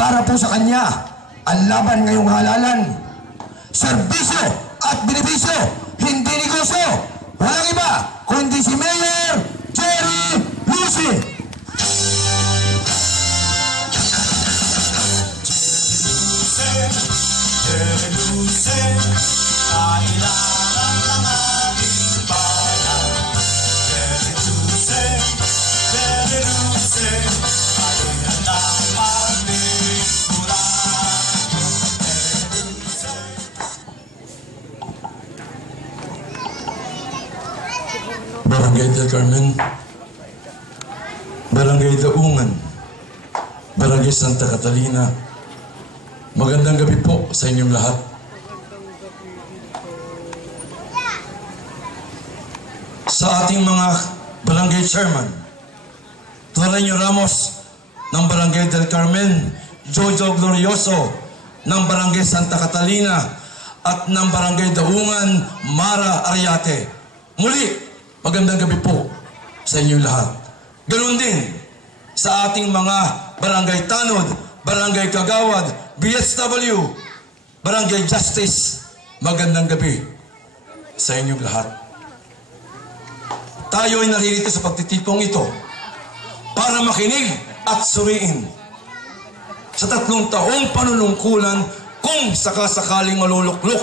para po sa kanya ang laban ngayong halalan. Serbisyo at benepisyo, hindi negosyo. Walang iba kundi si Mayor Jerry Luce. Jerry Luce, kailangan ng ating bayan. Jerry Luce, ayun ang napagpiguran. Barangay del Carmen, Barangay Daungan, Barangay Santa Catalina, magandang gabi po sa inyong lahat. Sa ating mga barangay chairman, Toreño Ramos ng Barangay del Carmen, Jojo Glorioso ng Barangay Santa Catalina at ng Barangay Daungan, Mara Ariate. Muli, magandang gabi po sa inyong lahat. Ganoon din sa ating mga Barangay Tanod, Barangay Kagawad, BSW, Barangay Justice, magandang gabi sa inyong lahat. Tayo ay naririto sa pagtitipong ito para makinig at suriin sa 3 taong panunungkulan kung sakasakaling maluluklok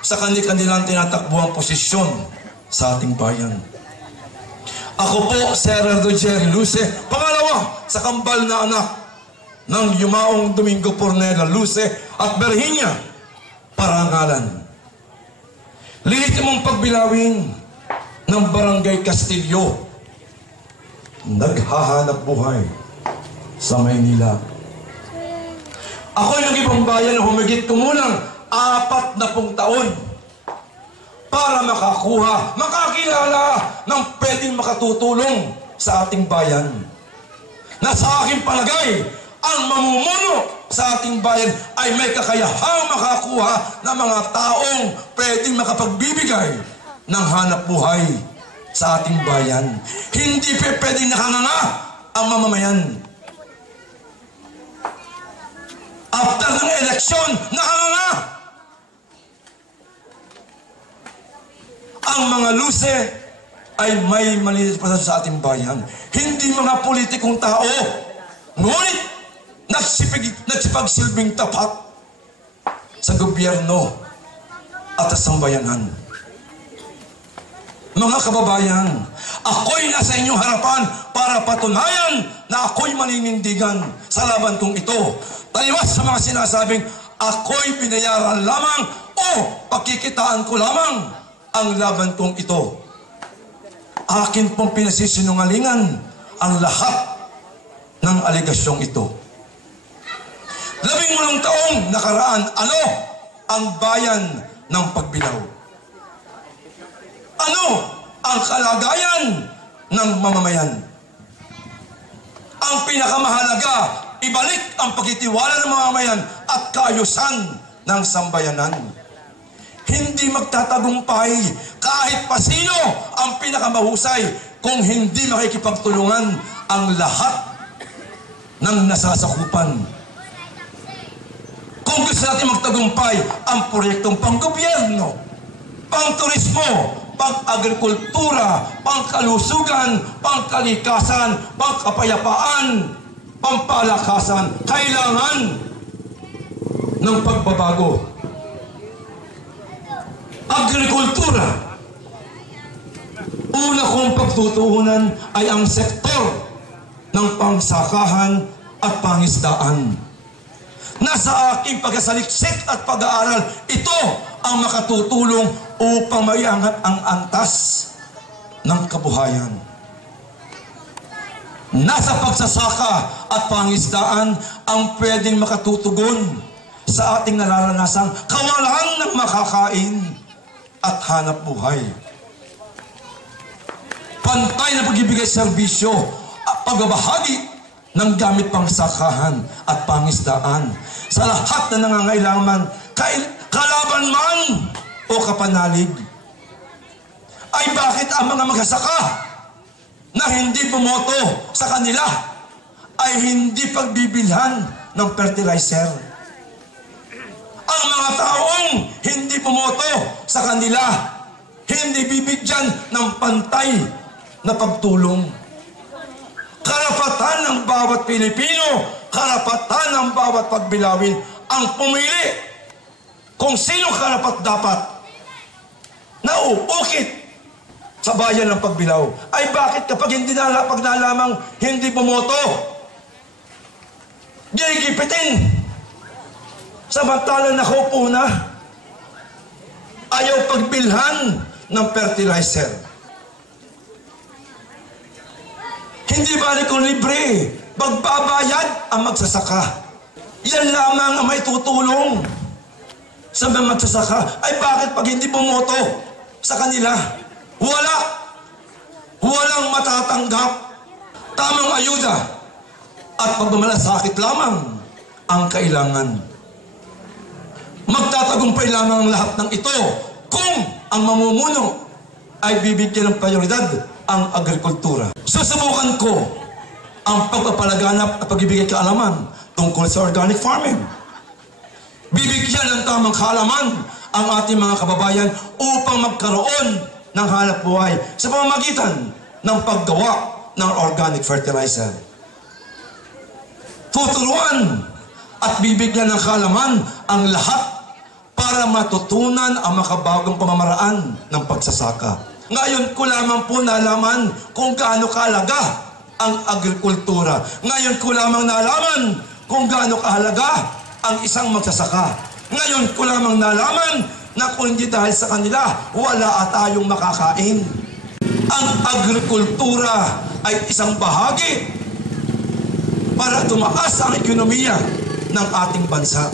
sa kanilang tinatakbuhang posisyon sa ating bayan. Ako po, Gerardo Jerry Luce, pangalawa sa kambal na anak ng yumaong Domingo Pornela Luce at Virginia Parangalan. Lehitimong pagbilawin ng Barangay Castillo, naghahanap buhay sa Maynila. Ako'y nag-ibang bayan na humigit kumulang 40 taon para makakilala ng pwedeng makatutulong sa ating bayan. Na sa aking palagay, ang mamumuno sa ating bayan ay may kakayahang makakuha ng mga taong pwedeng makapagbibigay ng hanap buhay sa ating bayan. Hindi pwedeng nakanganga ang mamamayan. After ng eleksyon, nakanganga ang mga Luce ay may malinis pa sa ating bayan. Hindi mga politikong tao, ngunit nagsipagsilbing tapat sa gobyerno at sa sambayanan. Mga kababayan, ako'y nasa inyong harapan para patunayan na ako'y maninindigan sa laban kong ito. Taliwas sa mga sinasabing ako'y binayaran lamang o pakikitaan ko lamang ang laban kong ito. Akin pong pinasisinungalingan ang lahat ng alegasyong ito. 18 taong nakaraan, ano ang bayan ng Pagbilao? Ano ang kalagayan ng mamamayan? Ang pinakamahalaga, ibalik ang pagtitiwala ng mamamayan at kaayusan ng sambayanan. Hindi magtatagumpay kahit pa sino ang pinakamahusay kung hindi makikipagtulungan ang lahat ng nasasakupan. Kung gusto natin magtagumpay ang proyektong panggobyerno, pangturismo, pang-agrikultura, pangkalusugan, pangkalikasan, pangkapayapaan, pampalakasan, kailangan ng pagbabago. Agrikultura, una kong pagtutuunan ay ang sektor ng pangsakahan at pangisdaan. Nasa aking pagkasaliksik at pag-aaral, ito ang makatutulong upang maiangat ang antas ng kabuhayan. Nasa pagsasaka at pangisdaan ang pwedeng makatutugon sa ating nararanasang kawalan ng makakain at hanap buhay. Pantay na pagbibigay serbisyo at pagbabahagi ng gamit pangsakahan at pangisdaan sa lahat na nangangailangan, kalaban man o kapanalig. Ay bakit ang mga magsasaka na hindi pumoto sa kanila ay hindi pagbibilhan ng fertilizer. Ang mga taong hindi pumoto sa kanila, hindi bibigyan ng pantay na pagtulong. Karapatan ng bawat Pilipino, karapatan ng bawat pagbilawin ang pumili kung sino karapat-dapat na uukit sa bayan ng Pagbilao. Ay bakit kapag pag nalamang hindi bumoto, gigipitin? Samantalang nakaupo na, ayaw pagbilhan ng fertilizer. Hindi balik kung libre, magbabayad ang magsasaka. Yan lamang ang may tutulong sa mga magsasaka. Ay bakit pag hindi bumoto sa kanila, walang matatanggap? Tamang ayuda at pagmamalasakit lamang ang kailangan. Magtatagumpay lamang ang lahat ng ito kung ang mamumuno ay bibigyan ng prioridad ang agrikultura. Susubukan ko ang pagpapalaganap at pagbibigay kaalaman tungkol sa organic farming. Bibigyan ng tamang kaalaman ang ating mga kababayan upang magkaroon ng hanap buhay sa pamamagitan ng paggawa ng organic fertilizer. Tuturuan at bibigyan ng kaalaman ang lahat para matutunan ang makabagong pamamaraan ng pagsasaka. Ngayon ko lamang po nalaman kung gaano kahalaga ang agrikultura. Ngayon ko lamang nalaman kung gaano kahalaga ang isang magsasaka. Ngayon ko lamang nalaman na kung hindi dahil sa kanila, wala tayong makakain. Ang agrikultura ay isang bahagi para tumaas ang ekonomiya ng ating bansa.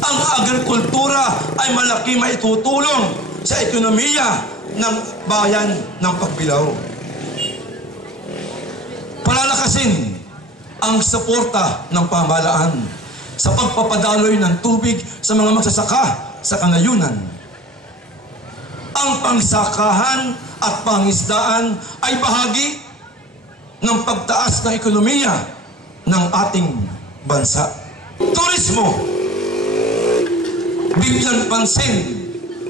Ang agrikultura ay malaki maitutulong sa ekonomiya ng bayan ng Pagbilao. Palalakasin ang suporta ng pamahalaan sa pagpapadaloy ng tubig sa mga magsasaka sa kanayunan. Ang pangsakahan at pangisdaan ay bahagi ng pagtaas ng ekonomiya ng ating bansa. Turismo. Bigyan pansin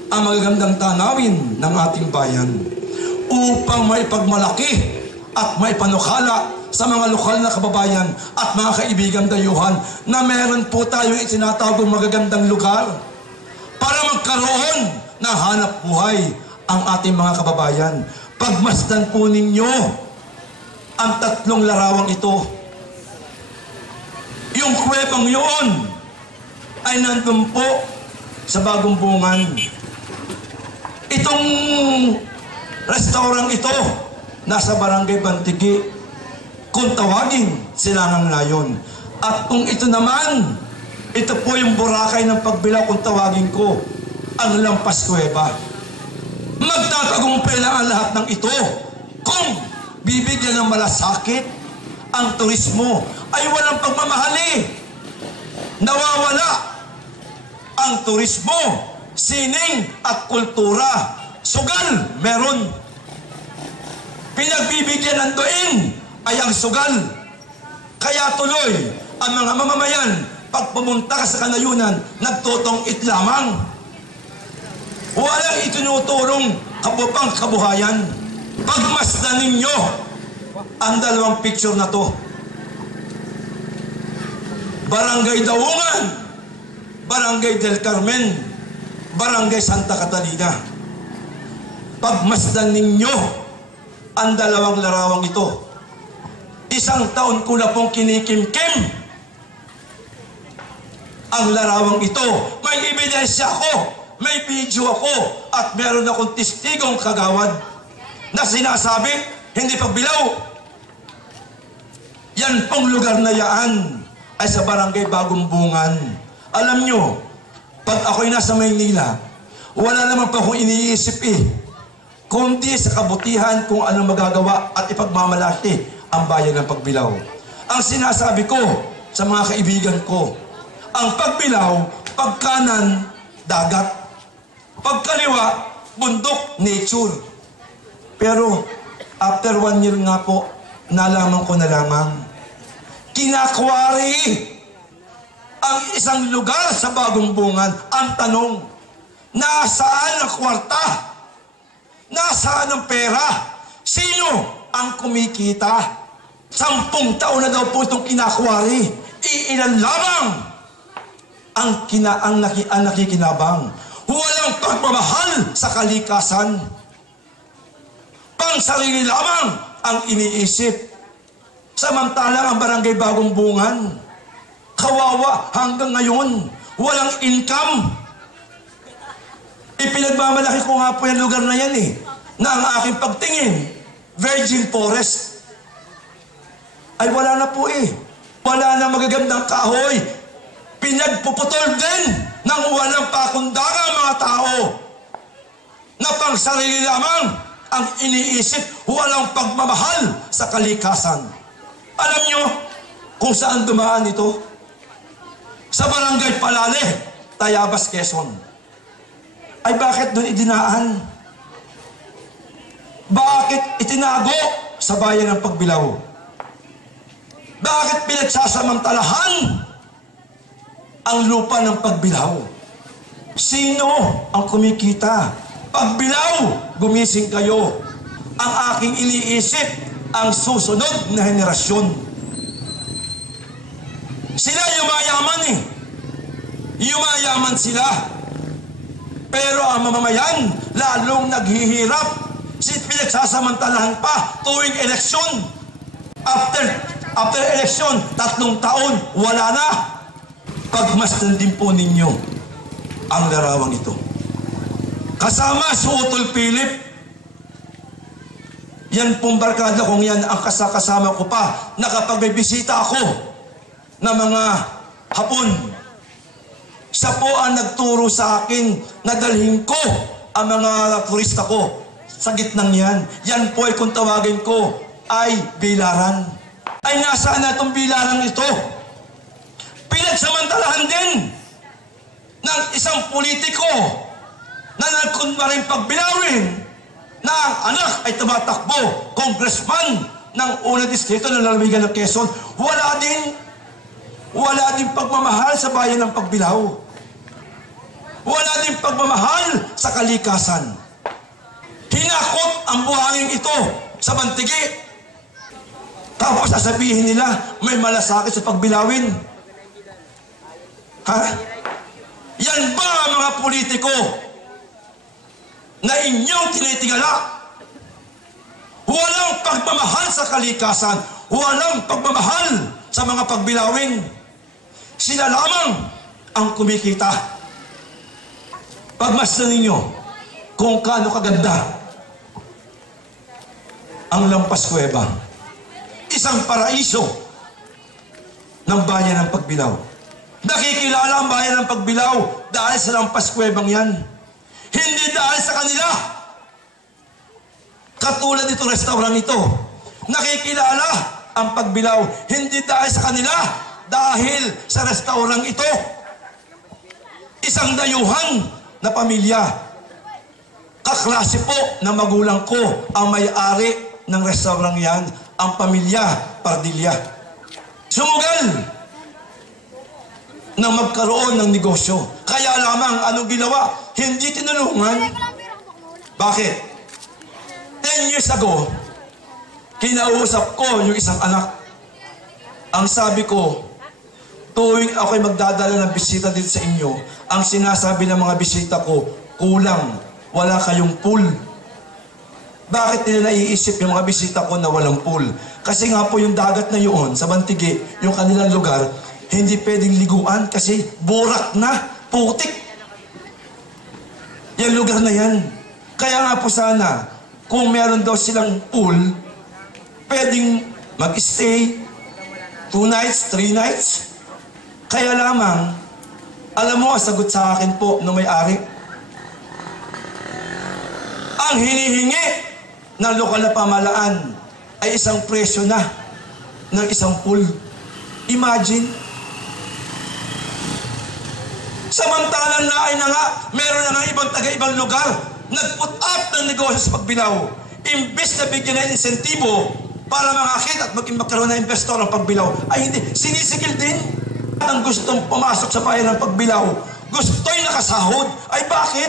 ang magagandang tanawin ng ating bayan upang maipagmalaki at maipanukala sa mga lokal na kababayan at mga kaibigan dayuhan na meron po tayong itinatawag magagandang lugar para magkaroon ng hanap buhay ang ating mga kababayan. Pagmasdan po ninyo ang tatlong larawang ito. Yung kuwebang yun ay nandun po sa Bagong Bungan. Itong restaurant ito nasa Barangay Bantigi, kung tawagin Silangang Layon. At kung ito naman, ito po yung Boracay ng Pagbilao kung tawagin ko, ang Lampas Cueva. Magtatagumpay lang ang lahat ng ito kung bibigyan ng malasakit ang turismo. Ay walang pagmamahali. Nawawala ang turismo, sining at kultura. Sugal, meron. Pinagbibigyan ng tuin ay ang sugal. Kaya tuloy, ang mga mamamayan, pag pumunta ka sa kanayunan, nagtutong-it lamang. Walang itinuturong kabupang kabuhayan. Pagmasdan ninyo ang dalawang picture na to. Barangay Daungan, Barangay del Carmen, Barangay Santa Catalina. Pagmasdan ninyo ang dalawang larawang ito. Isang taon ko na pong kinikimkim ang larawang ito. May ebidensya ako, may video ako, at meron akong testigong kagawad na sinasabi, hindi Pagbilao. Yan pong lugar na yaan ay sa Barangay Bagong Bungan. Alam nyo, pag ako'y nasa Maynila, wala naman pa akong iniisip kundi sa kabutihan kung anong magagawa at ipagmamalaki ang bayan ng Pagbilao. Ang sinasabi ko sa mga kaibigan ko, ang Pagbilao, pagkanan, dagat. Pagkaliwa, bundok, nature. Pero after 1 year nga po, nalaman ko na lamang kinakwari ang isang lugar sa Bagong Bungan. Ang tanong, nasaan ang kwarta? Nasaan ang pera? Sino ang kumikita? 10 taon na daw po itong kinakwari. Iilan lamang ang nakikinabang. Walang pagmamahal sa kalikasan. Pang sarili lamang ang iniisip. Samantalang ang barangay Bagong Bungan, kawawa hanggang ngayon, walang income. Ipinagmamalaki ko nga po yung lugar na yan na ang aking pagtingin, virgin forest. Ay wala na po Wala na magagandang kahoy. Pinagpuputol din ng walang pakundangan mga tao na pang sarili lamang ang iniisip, walang pagmamahal sa kalikasan. Alam nyo kung saan dumaan ito? Sa barangay Palale, Tayabas, Quezon. Ay bakit doon idinaan? Bakit itinago sa bayan ng Pagbilao? Bakit pinagsasamantalahan ang lupa ng Pagbilao? Sino ang kumikita? Pagbilao, gumising kayo. Ang aking iniisip, ang susunod na henerasyon. Sila yumayaman Yumayaman sila. Pero ang mamamayan, lalong naghihirap. Pinagsasamantalahan pa tuwing eleksyon. After eleksyon, 3 taon, wala na. Pagmasdan din po ninyo ang larawang ito. Kasama si Utol Philip. Yan pong barkada kong yan ang kasama ko pa na kapag may bisita ako na mga Hapon. Siya po ang nagturo sa akin na dalhin ko ang mga turista ko sa gitnang yan. Yan po ay kung tawagin ko ay bilaran. Ay nasaan na itong bilaran ito? Pinagsamantalahan din ng isang politiko na nagkunwaring Pagbilawin na ang anak ay tumatakbo, congressman ng unang distrito ng lalawigan ng Quezon. Wala din pagmamahal sa bayan ng Pagbilao. Wala din pagmamahal sa kalikasan. Hinakot ang buhangin ito sa Bantigi. Tapos sasabihin nila, may malasakit sa Pagbilawin. Ha? Yan ba ang mga politiko na inyong tinitigala? Walang pagmamahal sa kalikasan. Walang pagmamahal sa mga Pagbilawin. Sila lamang ang kumikita. Pagmasdan ninyo kung kaano kaganda ang Lampas Kuweba. Isang paraiso ng bayan ng Pagbilao. Nakikilala ang bayan ng Pagbilao dahil sa Lampas Kuwebang yan. Hindi dahil sa kanila. Katulad nito restaurant ito. Nakikilala ang Pagbilao hindi dahil sa kanila, dahil sa restaurant ito. Isang dayuhan na pamilya. Kaklase po na magulang ko ang may-ari ng restaurant yan, ang pamilya Pardilla. Sumugal na magkaroon ng negosyo. Kaya lamang anong ginawa? Hindi tinulungan. Bakit? 10 years ago, kinausap ko yung isang anak. Ang sabi ko, tuwing ako'y magdadala ng bisita dito sa inyo, ang sinasabi ng mga bisita ko, kulang, wala kayong pool. Bakit nila naiisip yung mga bisita ko na walang pool? Kasi nga po yung dagat na yun, sa Bantigi, yung kanilang lugar, hindi pwedeng liguan kasi burak na, putik. Yung lugar na yan. Kaya nga po sana, kung meron daw silang pool, pwedeng mag-stay 2 nights, 3 nights. Kaya lamang, alam mo, sagot sa akin po nung may-ari, ang hinihingi ng lokal na pamahalaan ay isang presyo na ng isang pool. Imagine. Samantalang naay na nga, meron na nga ibang taga-ibang lugar, nag-put up ng negosyo sa Pagbilao. Imbes na bigyan ng insentibo para mangakit at magkaroon ng investor ang Pagbilao. Ay hindi, sinisigil din. Ang gustong pumasok sa bayan ng Pagbilao, gusto'y nakasahod. Ay bakit?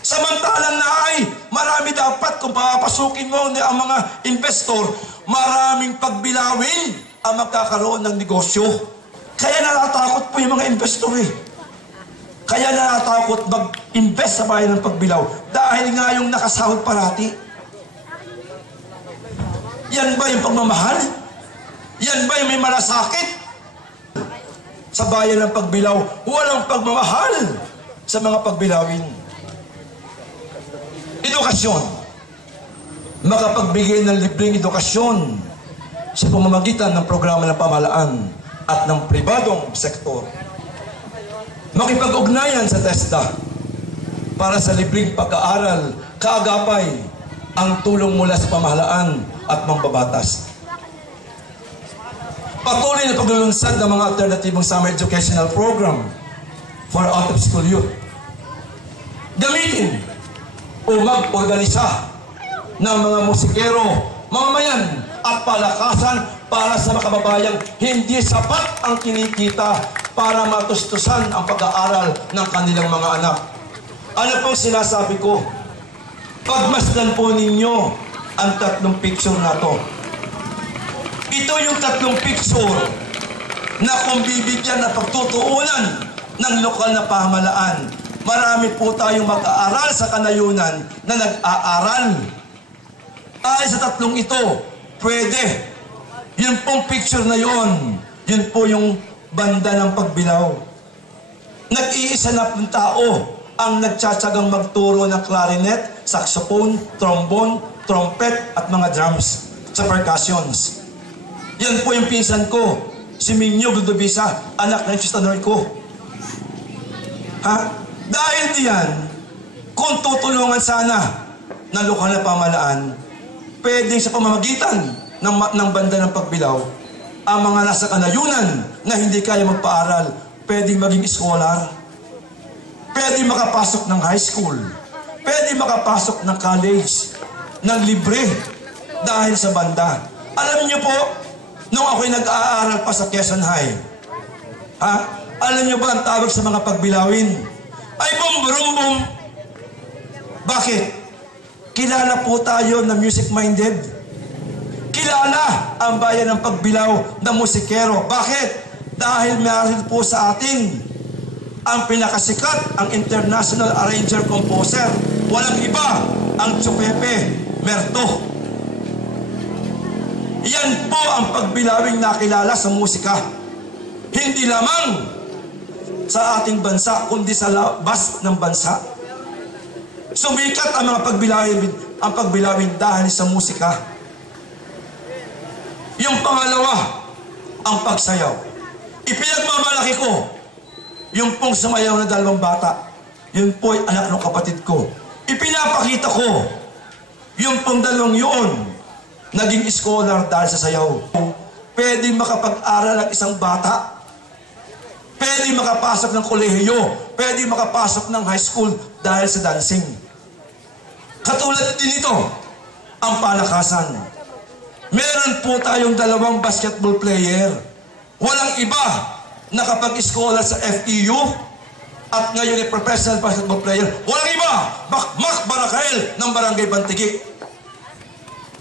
Samantalang na ay marami dapat kung papasukin mo ang mga investor, maraming pagbilawin ang magkakaroon ng negosyo. Kaya natatakot po yung mga investor eh. Kaya natatakot mag-invest sa bayan ng Pagbilao dahil nga yung nakasahod parati. Yan ba yung pagmamahal? Yan ba yung may malasakit? Sa bayan ng Pagbilao, walang pagmamahal sa mga pagbilawin. Edukasyon. Makapagbigay ng libreng edukasyon sa pamamagitan ng programa ng pamahalaan at ng pribadong sektor. Makipag-ugnayan sa TESDA para sa libreng pag-aaral, kaagapay ang tulong mula sa pamahalaan at mambabatas. Patuloy na paglulunsad ng mga alternatibong summer educational program for out-of-school youth. Gamitin o mag-organisa ng mga musikero, mamamayan at palakasan para sa makababayang hindi sapat ang kinikita para matustusan ang pag-aaral ng kanilang mga anak. Ano pong sinasabi ko? Pagmasdan po ninyo ang 3 picture na to. Ito yung 3 picture na kung bibigyan na pagtutuunan ng lokal na pamahalaan, marami po tayong mag-aaral sa kanayunan na nag-aaral. Ay sa 3 ito, pwede. Yun pong picture na yon, yun po yung banda ng Pagbilao. Nag-iisa na pong tao ang nagtsatsagang magturo ng clarinet, saxophone, trombone, trumpet at mga drums sa percussions. Yan po yung pinsan ko, si Minyo Gudubisa, anak ng Chistador ko. Ha? Dahil diyan, kung tutulungan sana ng lokal na pamahalaan, pwede sa pamamagitan ng banda ng Pagbilao, ang mga nasa kanayunan na hindi kaya magpaaral, pwedeng maging scholar, pwede makapasok ng high school, pwede makapasok ng college, ng libre, dahil sa banda. Alam niyo po, nung ako'y nag-aaral pa sa Quezon High, alam niyo ba ang tawag sa mga pagbilawin? Ay bum-brum-bum. Bakit? Kilala po tayo na music-minded. Kilala ang bayan ng Pagbilao na musikero. Bakit? Dahil meron po sa atin ang pinakasikat, ang international arranger-composer. Walang iba, ang Tsupepe Merto. Yan po ang pagbilawing nakilala sa musika. Hindi lamang sa ating bansa, kundi sa labas ng bansa. Sumikat ang mga pagbilawin dahil sa musika. Yung pangalawa, ang pagsayaw. Ipinagmamalaki ko yung pong sumayaw na 2 bata. Yun po ay anak ng kapatid ko. Ipinapakita ko yung pong 2 yun naging scholar dahil sa sayaw. Pwede makapag-aral ng isang bata. Pwede makapasok ng kolehiyo. Pwede makapasok ng high school dahil sa dancing. Katulad din ito, ang palakasan. Meron po tayong 2 basketball player. Walang iba nakapag-scholar sa FEU at ngayon ay professional basketball player. Walang iba, Mac Barakael ng Barangay Bantigi.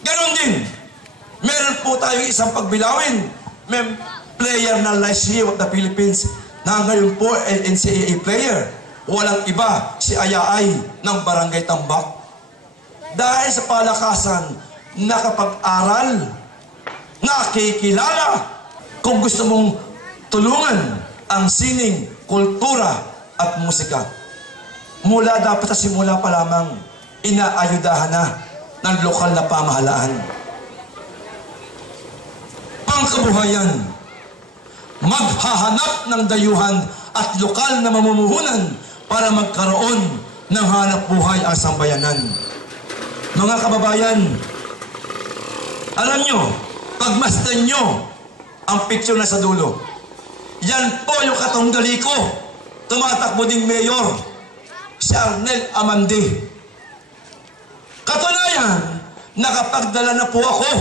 Ganon din. Meron po tayong isang pagbilawin. May player na Lyceum of the Philippines na ngayon po ay NCAA player. Walang iba, si Ayaay ng Barangay Tambak. Dahil sa palakasan, nakapag-aral, nakikilala. Kung gusto mong tulungan ang sining, kultura at musika, mula dapat sa simula pa lamang, inaayudahan na ng lokal na pamahalaan. Pangkabuhayan, maghahanap ng dayuhan at lokal na mamumuhunan para magkaroon ng hanap buhay ang sambayanan. Mga kababayan, alam nyo, pagmasdan nyo ang picture na sa dulo. Yan po yung katunggali ko. Tumatakbo ding mayor, si Arnel Amandi. Katunayan, nakapagdala na po ako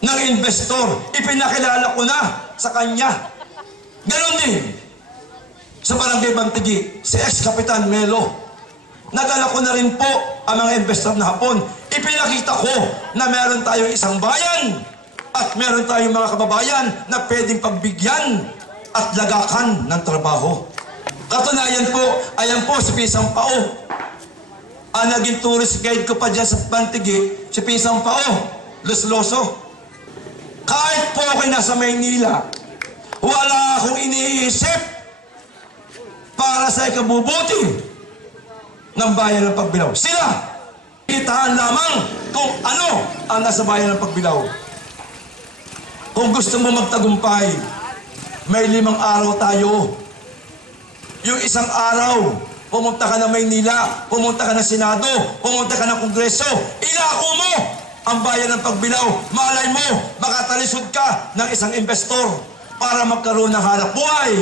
ng investor. Ipinakilala ko na sa kanya. Ganon din sa Barangay Bantigi, si ex-Kapitan Melo. Nadala ko na rin po ang mga investor na hapon. Ipinakita ko na meron tayong isang bayan at meron tayong mga kababayan na pwedeng pagbigyan at lagakan ng trabaho. Katunayan po, ayan po si Pisang Pao. Ang naging tourist guide ko pa dyan sa Bantigi, si Pisang Pao, Lusloso. Kahit po ako'y nasa Maynila, wala akong iniisip para sa ikabubuti ng bayan ng Pagbilao. Sila, kitaan lamang kung ano ang nasa bayan ng Pagbilao. Kung gusto mo magtagumpay, may 5 araw tayo. Yung isang araw, pumunta ka ng Maynila, pumunta ka ng Senado, pumunta ka ng Kongreso, ilako mo ang bayan ng Pagbilao. Malay mo, makatalisod ka ng isang investor para magkaroon ng hanap buhay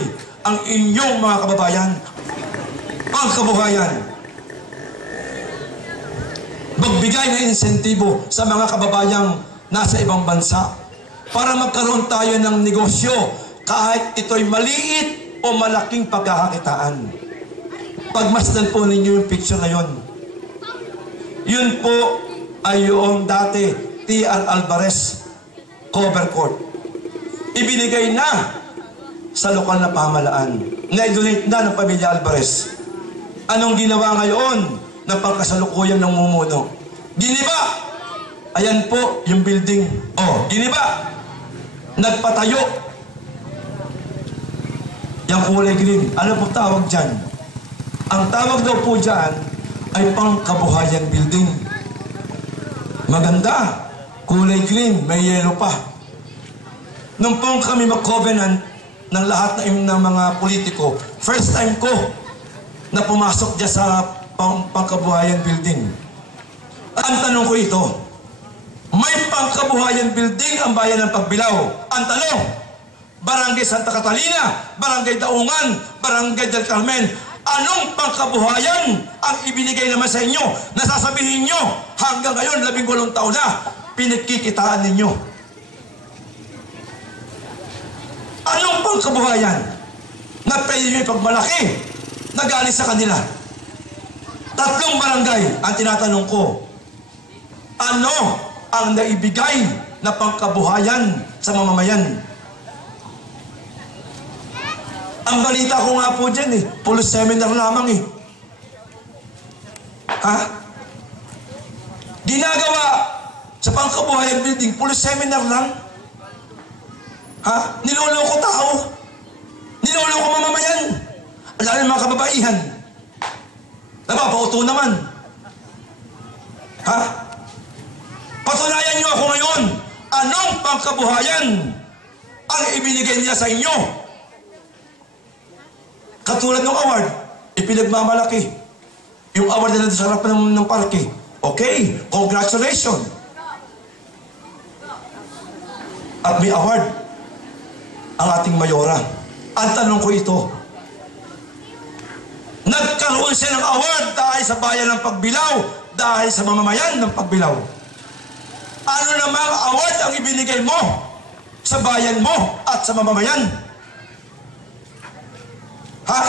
ang inyong mga kababayan. Pangkabuhayan. Magbigay ng insentibo sa mga kababayang nasa ibang bansa para magkaroon tayo ng negosyo kahit ito'y maliit o malaking pagkakakitaan. Pagmasdan po ninyo yung picture na yun. Yun po ay yung dati T.R. Alvarez cover court. Ibinigay na sa lokal na pamahalaan. Na-donate na ng pamilya Alvarez. Anong ginawa ngayon ng pagkasalukuyan ng mumuno? Giniba! Ayan po yung building. Oh, giniba! Nagpatayo. Yung kulay green. Ano po tawag dyan? Ang tawag daw po dyan ay Pangkabuhayan Building. Maganda. Kulay green. May yellow pa. Nung pong kami mag-covenant ng lahat ng mga politiko, first time ko na pumasok dyan sa Pangkabuhayan Building. Ang tanong ko ito, may Pangkabuhayan Building ang bayan ng Pagbilao. Ang tanong, Barangay Santa Catalina, Barangay Daungan, Barangay del Carmen, anong pangkabuhayan ang ibinigay naman sa inyo? Nasasabihin nyo, hanggang ngayon, 18 taon na, pinagkikitaan ninyo. Anong pangkabuhayan na pwede nyo ipagmalaki na galing sa kanila? 3 barangay ang tinatanong ko. Ano ang naibigay na pangkabuhayan sa mamamayan? Ang balita ko nga po dyan puro seminar lamang Ha? Ginagawa sa Pangkabuhayan Building, puro seminar lang. Ha? Niloloko tao. Niloloko mamamayan. Lalo yung mga kababaihan. Napapauto naman. Ha? Patunayan niyo ako ngayon, anong pangkabuhayan ang ibinigay niya sa inyo? Katulad ng award, ipinagmamalaki. Yung award na sa harap ng parke. Okay, congratulations. At may award ang ating mayora. Ang tanong ko ito, nagkaroon siya ng award dahil sa bayan ng Pagbilao, dahil sa mamamayan ng Pagbilao. Ano namang award ang ibinigay mo sa bayan mo at sa mamamayan? Ha?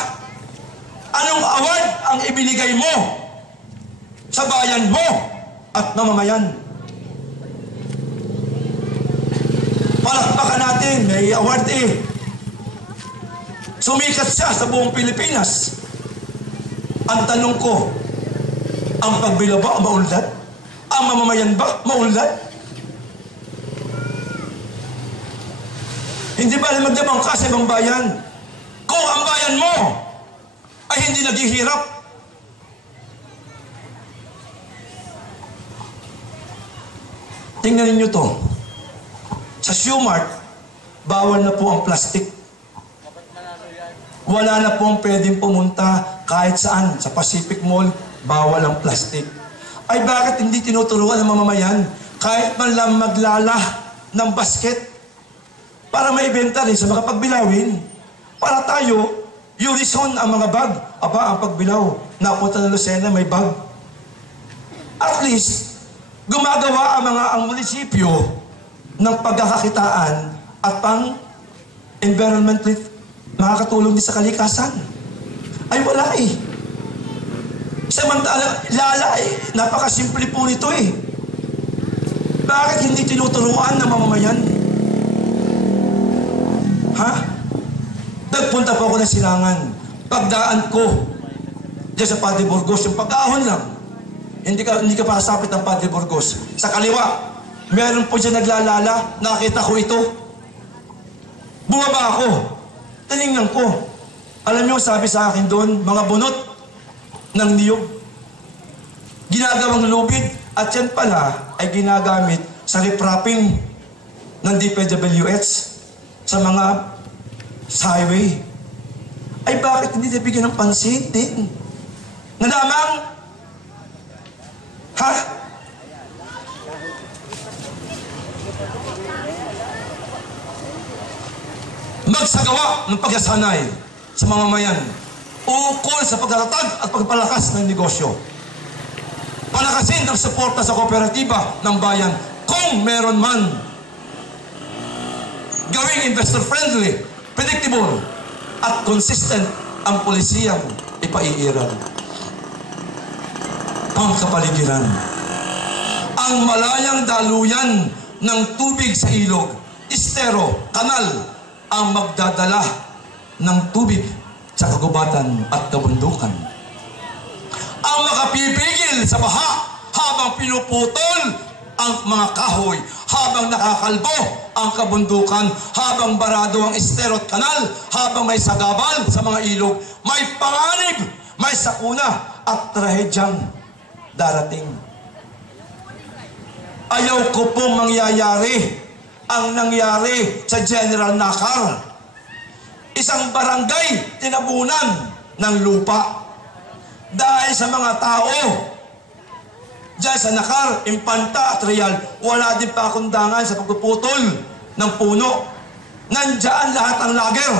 Anong award ang ibinigay mo sa bayan mo at mamamayan? Palakpakan natin, may award Sumikat siya sa buong Pilipinas. Ang tanong ko, ang Pagbilao ba maunlad? Ang mamamayan ba maunlad? Hindi ba na magdamang ka sa ibang bayan? Kung ang bayan mo ay hindi naghihirap. Tingnan ninyo to. Sa Shoemart, bawal na po ang plastic. Wala na po ang pwedeng pumunta kahit saan. Sa Pacific Mall, bawal ang plastic. Ay bakit hindi tinuturuan ng mamamayan kahit man lang maglala ng basket para maibenta rin sa mga Pagbilawin? Para tayo, unison ang mga bag. Aba, ang Pagbilao, napunta na Lucena, may bag. At least, Gumagawa ang munisipyo ng pagkakakitaan at pang environmentally makakatulong din sa kalikasan. Ay wala eh. Samantala, napakasimple po nito eh. Bakit hindi tinuturuan ng mamamayan? Ha? Nagpunta po ako ng Silangan. Pagdaan ko diyan sa Padre Burgos, yung pag-ahon lang. Hindi ka pasapit ng Padre Burgos. Sa kaliwa, meron po dyan naglalala. Nakita ko ito. Bumaba ako. Tinignan ko. Alam niyo, sabi sa akin doon, mga bunot ng niyog. Ginagawang lubid. At yan pala ay ginagamit sa repropping ng DPWH sa mga highway. Ay bakit hindi nabigyan ng pansin din? Na lamang? Ha? Magsagawa ng pagkasanay sa mamamayan ukol sa pagtatatag at pagpalakas ng negosyo. Palakasin ang suporta sa kooperatiba ng bayan kung meron man. Gawing investor-friendly, predictable, at consistent ang polisiyang ipaiiral. Pangkapaligiran. Ang malayang daluyan ng tubig sa ilog, estero, kanal, ang magdadala ng tubig sa kagubatan at kabundukan. Ang makapipigil sa baha habang pinuputol ang mga kahoy, habang nakakalbo ang kabundukan, habang barado ang estero at kanal, habang may sagabal sa mga ilog, may panganib, may sakuna at trahedyang darating. Ayaw ko pong mangyayari ang nangyari sa General Nakar. Isang barangay tinabunan ng lupa dahil sa mga tao. Diyan sa Nakar, Impanta at Real, wala din pakundangan sa pagpuputol ng puno. Nandiyan lahat ang lager.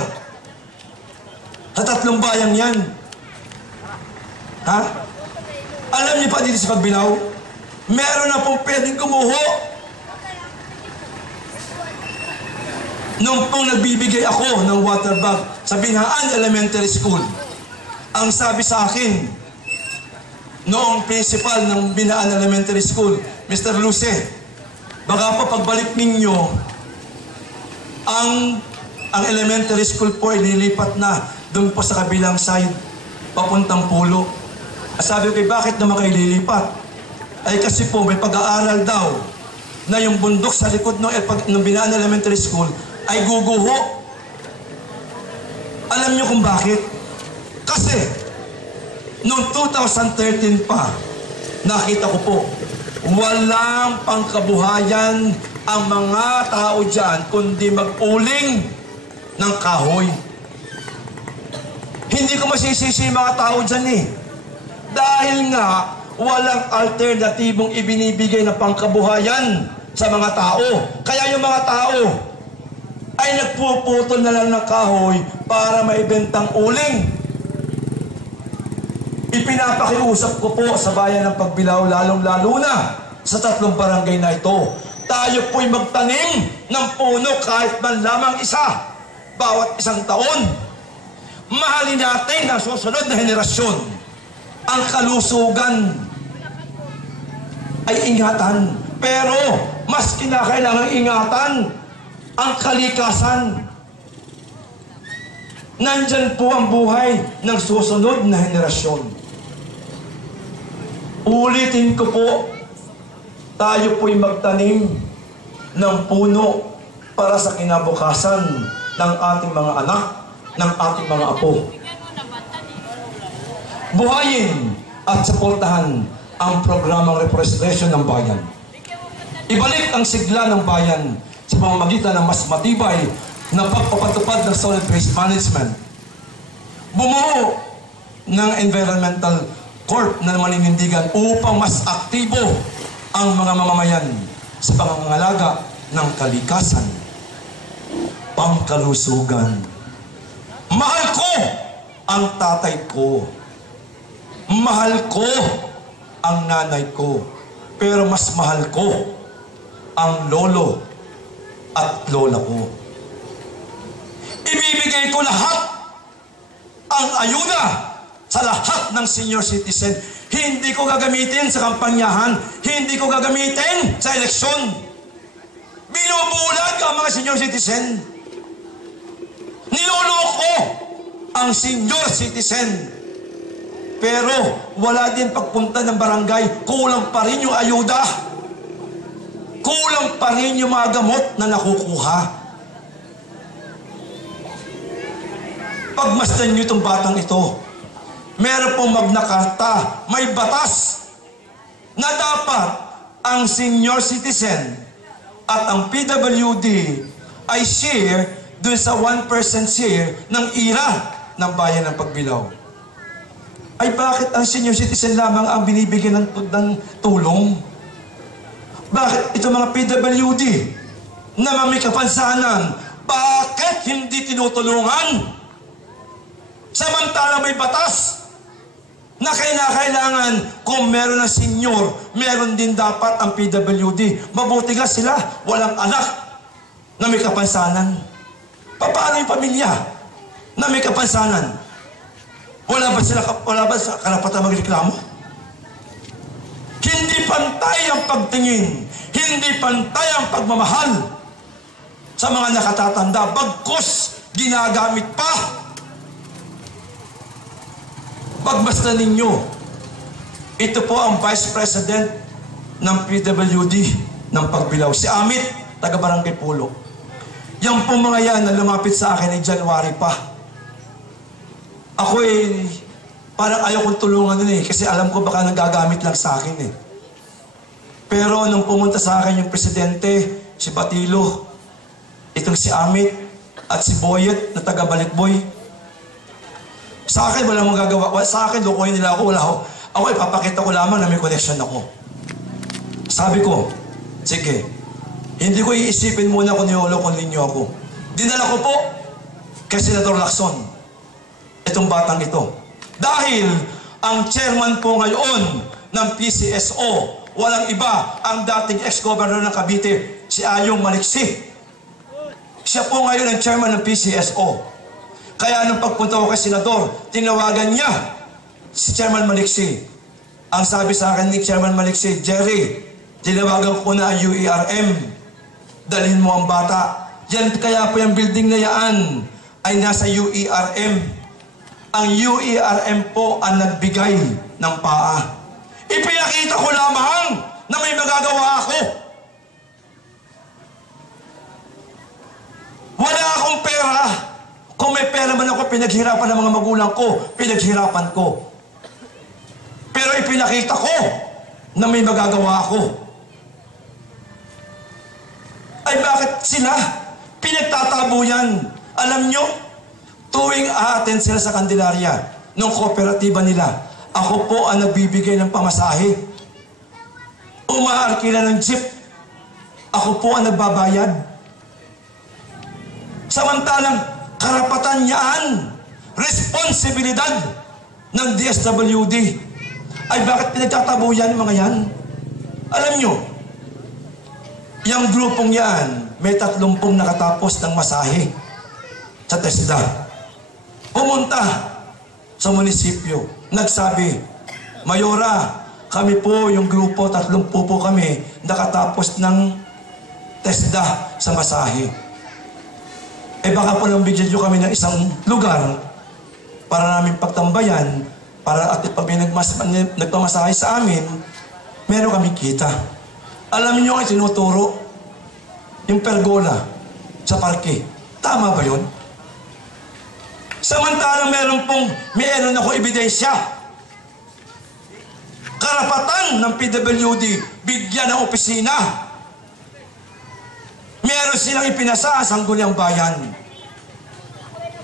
Sa 3 bayang yan. Ha? Alam niyo pa dito sa Pagbilao, meron na pong pwedeng kumuho. Nung pong nagbibigay ako ng water bag sa Binhaan Elementary School, ang sabi sa akin, noong principal ng Binhaan Elementary School, Mr. Luce, baka po pagbalik ninyo, ang elementary school po ay lilipat na doon po sa kabilang side, papuntang Pulo. Sabi ko, bakit naman kayo lilipat? Ay kasi po may pag-aaral daw na yung bundok sa likod ng Binhaan Elementary School ay guguho. Alam niyo kung bakit? Kasi noong 2013 pa, nakita ko po, walang pangkabuhayan ang mga tao dyan kundi mag-uling ng kahoy. Hindi ko masisisi yung mga tao dyan eh. Dahil nga, walang alternatibong ibinibigay na pangkabuhayan sa mga tao. Kaya yung mga tao ay nagpuputol na lang ng kahoy para maibentang uling. Ipinapakiusap ko po sa bayan ng Pagbilao, lalong-lalo na sa 3 barangay na ito. Tayo po'y magtanim ng puno kahit man lamang isa bawat isang taon. Mahalin natin ang susunod na henerasyon. Ang kalusugan ay ingatan, pero mas kinakailangang ingatan ang kalikasan. Nandyan po ang buhay ng susunod na henerasyon. Ulitin ko po, tayo po'y magtanim ng puno para sa kinabukasan ng ating mga anak, ng ating mga apo. Buhayin at suportahan ang programang reforestation ng bayan. Ibalik ang sigla ng bayan sa pamamagitan ng mas matibay na pagpapatupad ng solid waste management. Bumuo ng environmental corp na maninindigan upang mas aktibo ang mga mamamayan sa pangangalaga ng kalikasan, pangkalusugan. Mahal ko ang tatay ko. Mahal ko ang nanay ko. Pero mas mahal ko ang lolo at lola ko. Ibibigay ko lahat ang ayuda sa lahat ng senior citizen. Hindi ko gagamitin sa kampanyahan. Hindi ko gagamitin sa eleksyon. Binubulag ang mga senior citizen. Niloloko ang senior citizen. Pero wala din pagpunta ng barangay, kulang pa rin yung ayuda. Kulang pa rin yung mga gamot na nakukuha. Pagmasdan nyo itong batang ito, meron pong Magna Carta, may batas na dapat ang senior citizen at ang PWD ay share dun sa 1% share ng IRA ng Bayan ng Pagbilao. Ay bakit ang senior citizen lamang ang binibigyan ng tulong? Bakit itong mga PWD na may kapansanan, bakit hindi tinutulungan? Samantala may batas na kailangan kung meron ng senior, meron din dapat ang PWD. Mabuti nga sila, walang anak na may kapansanan. Paano yung pamilya na may kapansanan? Wala ba sa karapatan magreklamo? Hindi pantay ang pagtingin, hindi pantay ang pagmamahal sa mga nakatatanda, bagkus ginagamit pa. Pagbasta ninyo, ito po ang Vice President ng PWD ng Pagbilao, si Amit, taga Barangay Pulo. Yan po mga yan na lumapit sa akin ay January pa. Ako parang ayaw kong tulungan nun kasi alam ko baka nagagamit lang sa akin Pero nung pumunta sa akin yung presidente, si Batilo, itong si Amit, at si Boyet na taga Balikboy, sa akin wala mong gagawa. Sa akin, lukuhin nila ako, wala ako. Ako ipapakita ko lamang na may connection ako. Sabi ko, sige, hindi ko iisipin muna kung niloloko ninyo ako. Dinala ko po kay Senator Lacson itong batang ito. Dahil ang chairman po ngayon ng PCSO, walang iba, ang dating ex-governor ng Cavite, si Ayong Maliksi. Siya po ngayon ang chairman ng PCSO. Kaya nung pagpunta ko kay Senador, tinawagan niya si Chairman Maliksi. Ang sabi sa akin ni Chairman Maliksi, Jerry, tinawagan ko na ang UERM. Dalhin mo ang bata. Yan kaya po yung building na yan ay nasa UERM. Ang UERM po ang nagbigay ng paa. Ipinakita ko lamang na may magagawa ako. Wala akong pera. Kung may pera man ako, pinaghirapan ng mga magulang ko, pinaghirapan ko. Pero ipinakita ko na may magagawa ako. Ay bakit sila? Pinagtatabo yan. Alam nyo, tuwing aaten sila sa Candelaria, nung kooperatiba nila, ako po ang nagbibigay ng pamasahe. Umaarkila ng jeep, ako po ang nagbabayad. Samantalang, karapatan niyaan, responsibilidad ng DSWD. Ay bakit pinagtatabo yan mga yan? Alam nyo, yung grupong yan, may 30 nakatapos ng masahe sa TESDA. Pumunta sa munisipyo, nagsabi, Mayora, kami po yung grupo, 30 po kami, nakatapos ng TESDA sa masahe. Baka po lang bigyan nyo kami ng isang lugar para namin pagtambayan, para at pag may nagpamasahe sa amin, meron kami kita. Alam nyo ang tinuturo, yung pergola sa parke. Tama ba yun? Samantalang meron ako ebidensya. Karapatan ng PWD, bigyan ng opisina. Meron silang ipinasa sa Sangguniang Bayan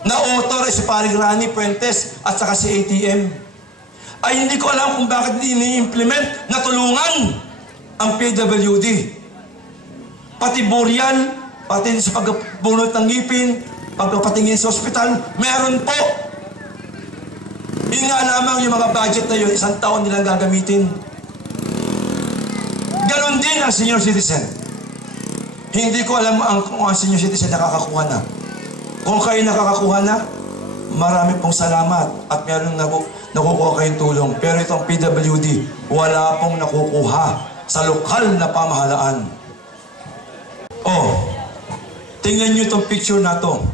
na author si Paring Rani Puentes at saka si ATM. Ay hindi ko alam kung bakit ini-implement na tulungan ang PWD. Pati burial, pati sa pagbunot ng ngipin, pagpapatingin sa ospital, meron po. Yun nga lamang yung mga budget na yun, 1 taon nilang gagamitin. Ganon din ang senior citizen. Hindi ko alam kung ang senior citizen nakakakuha na. Kung kayo nakakakuha na, marami pong salamat at meron nakukuha kayong tulong. Pero itong PWD, wala pong nakukuha sa lokal na pamahalaan. Oh, tingnan nyo itong picture na to.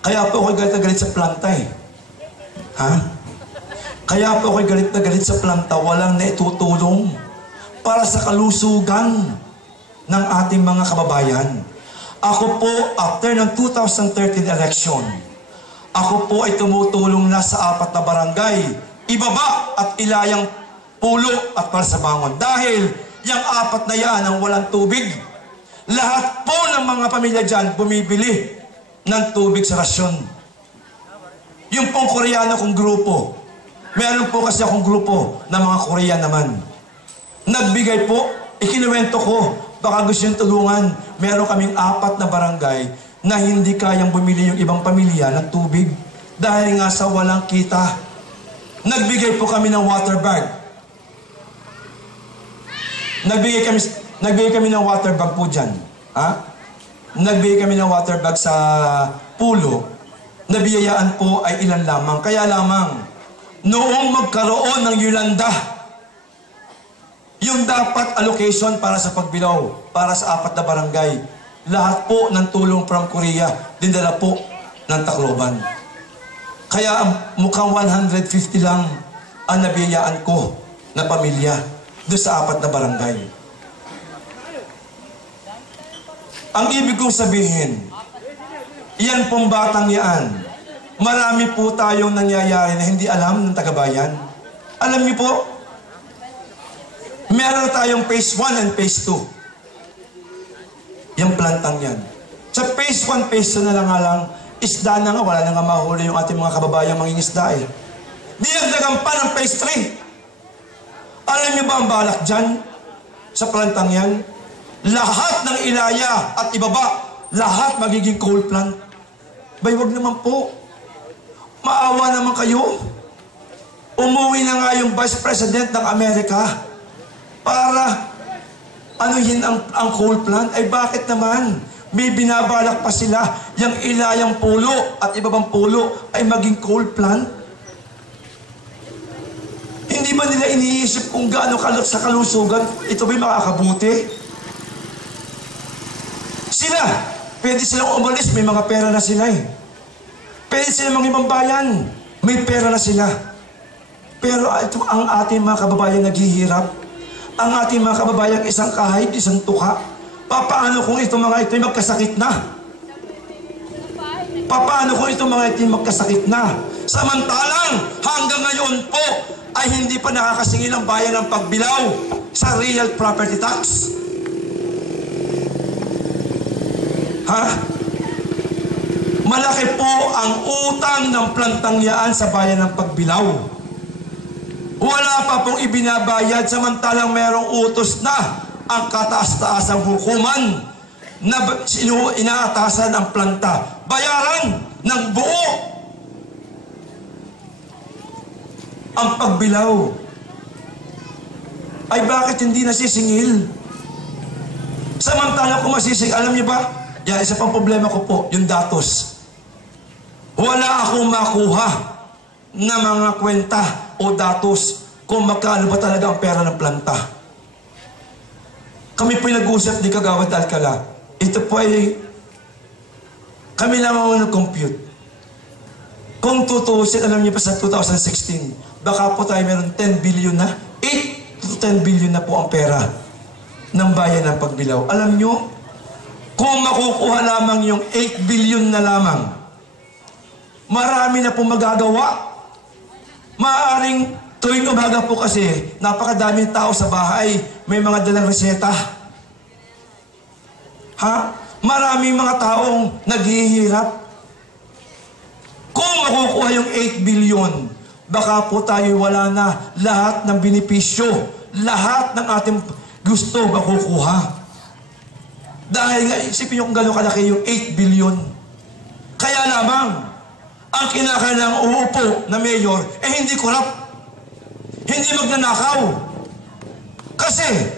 Kaya po ako'y galit na galit sa planta eh. Ha? Kaya po ako'y galit na galit sa planta, walang naitutulong para sa kalusugan ng ating mga kababayan. Ako po, after ng 2013 election, ako po ay tumutulong na sa 4 na barangay, Ibaba at Ilayang Pulo at Parsabangon. Dahil yung 4 na yan ang walang tubig, lahat po ng mga pamilya dyan bumibili ng tubig sa rasyon. Yung pong Koreano kong grupo, meron po kasi akong grupo ng mga Korean naman. Nagbigay po, ikinuwento ko, baka gusto yung tulungan. Meron kaming 4 na barangay na hindi kayang bumili yung ibang pamilya ng tubig dahil nga sa walang kita. Nagbigay po kami ng water bag. Nagbigay kami ng water bag po dyan. Ha? Nagbigay kami ng water bag sa Pulo. Nabiyayaan po ay ilan lamang. Kaya lamang, noong magkaroon ng Yolanda, yung dapat allocation para sa pagbilaw, para sa 4 na barangay, lahat po ng tulong from Korea, dindala po ng Tacloban. Kaya mukhang 150 lang ang nabiyayaan ko na pamilya doon sa 4 na barangay. Ang ibig kong sabihin, yan pong batang yan, marami po tayong nangyayari na hindi alam ng tagabayan. Alam niyo po, meron tayong phase 1 and phase 2. Yung plantang yan. Sa phase 1, phase 2 na lang isda na nga, wala na nga mahuli yung ating mga kababayang mangingisda eh. Dinagdagan pa ng phase 3. Alam niyo ba ang balak dyan? Sa plantang yan? Lahat ng Ilaya at Ibaba, lahat magiging coal plant. Bay, wag naman po. Maawa naman kayo. Umuwi na nga yung Vice President ng Amerika para anuhin ang coal plant. Ay bakit naman? May binabalak pa sila yung Ilayang Pulo at Ibabang Pulo ay maging coal plant. Hindi ba nila iniisip kung gaano sa kalusugan ito ba'y makakabuti? Sila, pwede silang umalis, may mga pera na sila eh. Pwede silang mga ibang bayan, may pera na sila. Pero ito ang ating mga kababayan naghihirap. Ang ating mga kababayan isang kahit, isang tuka. Paano kung itong mga ito magkasakit na? Paano kung itong mga ito magkasakit na? Samantalang hanggang ngayon po ay hindi pa nakakasingil ang bayan ng pagbilaw sa real property tax. Ha? Malaki po ang utang ng plantang yaan sa bayan ng Pagbilao. Wala pa pong ibinabayad samantalang merong utos na ang kataas-taasang hukuman na inaatasan ang planta. Bayaran ng buo ang Pagbilao. Ay bakit hindi nasisingil? Samantalang kung masisingil, alam niyo ba? Yan, isa pang problema ko po, yung datos. Wala akong makuha na mga kwenta o datos kung magkano ba talaga ang pera ng planta. Kami po'y nag-uusap ni Kagawad Alcala. Ito po ay kami naman nag-compute. Kung tutuusin, alam niyo pa sa 2016, baka po tayo meron 10 billion na, 8 to 10 billion na po ang pera ng bayan ng Pagbilao. Alam niyo, kung makukuha lamang yung 8 billion na lamang, marami na pong magagawa. Maaaring tuwing umaga po kasi, napakadaming tao sa bahay, may mga dalang reseta. Ha? Maraming mga taong naghihirap. Kung makukuha yung 8 billion, baka po tayo wala na lahat ng benepisyo, lahat ng ating gusto makukuha. Dahil nga, isipin nyo kung gano'ng kalaki yung 8 billion. Kaya lamang, ang kinakailangang uupo na mayor, hindi korap. Hindi magnanakaw. Kasi,